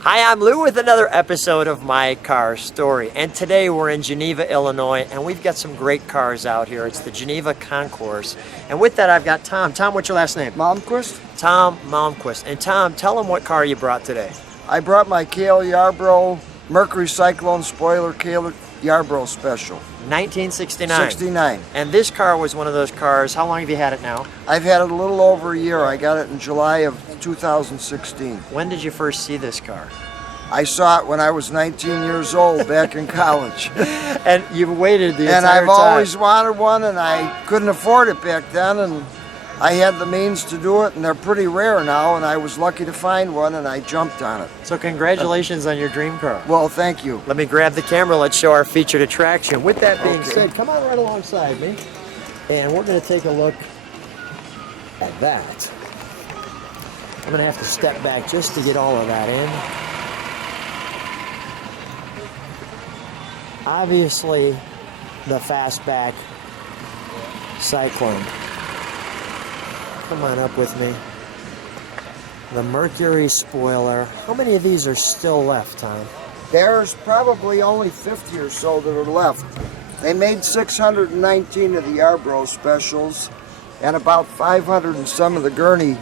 Hi, I'm Lou with another episode of My Car Story, and today we're in Geneva, Illinois, and we've got some great cars out here. It's the Geneva Concours, and with that I've got Tom. Tom, what's your last name? Malmquist. Tom Malmquist. And Tom, tell them what car you brought today. I brought my Cale Yarborough Mercury Cyclone spoiler Cale Yarborough special. 1969. 69. And this car was one of those cars. How long have you had it now? I've had it a little over a year. I got it in July of 2016. When did you first see this car? I saw it when I was 19 years old back in college. And you've waited the entire And time. I've always wanted one, and I couldn't afford it back then, and I had the means to do it, and they're pretty rare now, and I was lucky to find one, and I jumped on it. So congratulations on your dream car. Well, thank you. Let me grab the camera. Let's show our featured attraction. With that being Okay. said, come on right alongside me. And we're going to take a look at that. I'm going to have to step back just to get all of that in. Obviously, the fastback Cyclone. Come on up with me. The Mercury spoiler. How many of these are still left, Tom? There's probably only 50 or so that are left. They made 619 of the Yarborough specials and about 500 and some of the Gurney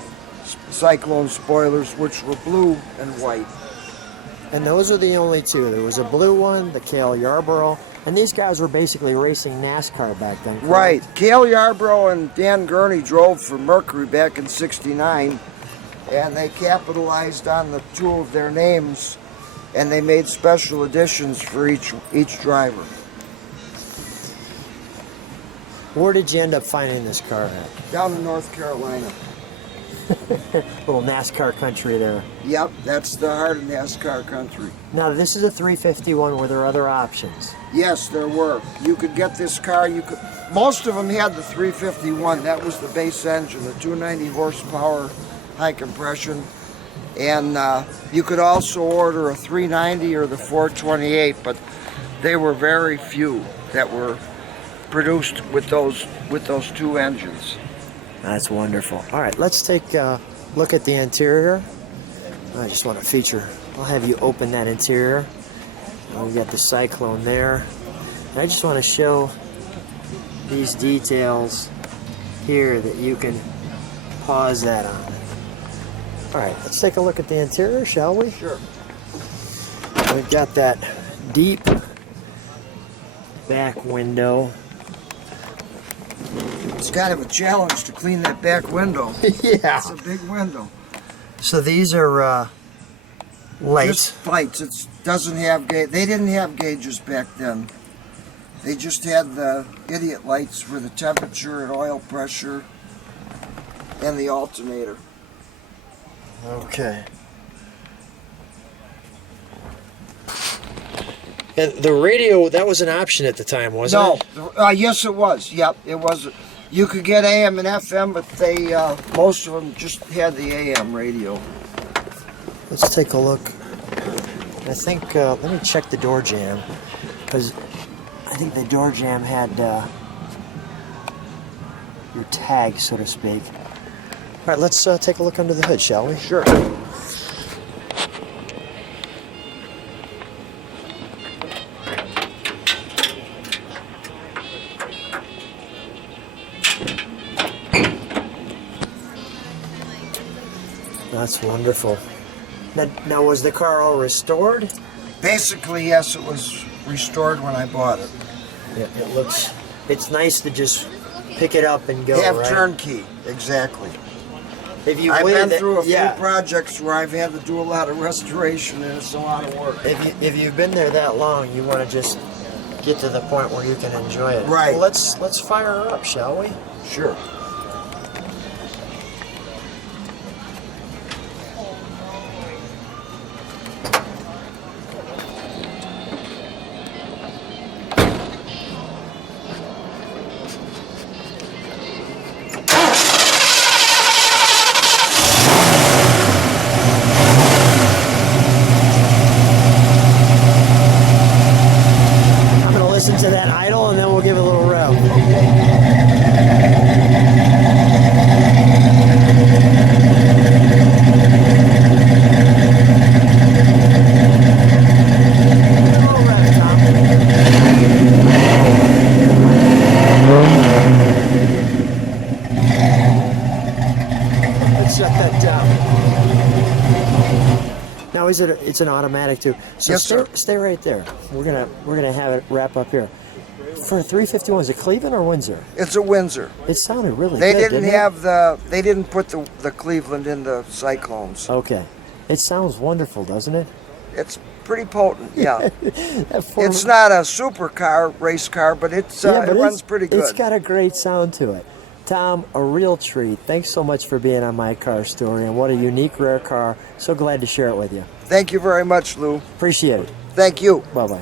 Cyclone spoilers, which were blue and white. And those are the only two. There was a blue one, the Cale Yarborough, and these guys were basically racing NASCAR back then, correct? Right. Cale Yarborough and Dan Gurney drove for Mercury back in '69, and they capitalized on the two of their names, and they made special editions for each driver. Where did you end up finding this car at? Down in North Carolina. Little NASCAR country there. Yep, that's the heart of NASCAR country. Now, this is a 351. Were there other options? Yes, there were. You could get this car. Most of them had the 351. That was the base engine, the 290 horsepower, high compression. And you could also order a 390 or the 428, but they were very few that were produced with those two engines. That's wonderful. All right, let's take a look at the interior. I just want to feature, I'll have you open that interior. We got the Cyclone there. And I just want to show these details here that you can pause that on. All right, let's take a look at the interior, shall we? Sure. We've got that deep back window. It's kind of a challenge to clean that back window. Yeah. It's a big window. So these are lights. Just lights. It doesn't have gauge. They didn't have gauges back then. They just had the idiot lights for the temperature and oil pressure and the alternator. Okay. And the radio, that was an option at the time, wasn't it? No. Yes, it was. Yep, it was. You could get AM and FM, but they most of them just had the AM radio. Let's take a look. I think, let me check the door jamb, because I think the door jamb had your tag, so to speak. All right, let's take a look under the hood, shall we? Sure. That's wonderful. Now, was the car all restored? Basically, yes, it was restored when I bought it. Yeah, it looks, it's nice to just pick it up and go, Have right? turnkey, exactly. If you I've waited been through a few yeah. projects where I've had to do a lot of restoration, and it's a lot of work. If you've been there that long, you want to just get to the point where you can enjoy it. Right. Well, let's fire her up, shall we? Sure. I'm going to listen to that idle and then we'll give it a little rev. shut that down. Now it's an automatic too. So Yes, stay, sir. stay right there. We're gonna have it wrap up here. For a 351, is it Cleveland or Windsor? It's a Windsor. It sounded really They good. didn't it? have they didn't put the Cleveland in the Cyclones. Okay. It sounds wonderful, doesn't it? It's pretty potent, yeah. That four- It's not a supercar, race car, but it's Yeah, but it runs pretty good. It's got a great sound to it. Tom, a real treat. Thanks so much for being on My Car Story, and what a unique, rare car. So glad to share it with you. Thank you very much, Lou. Appreciate it. Thank you. Bye-bye.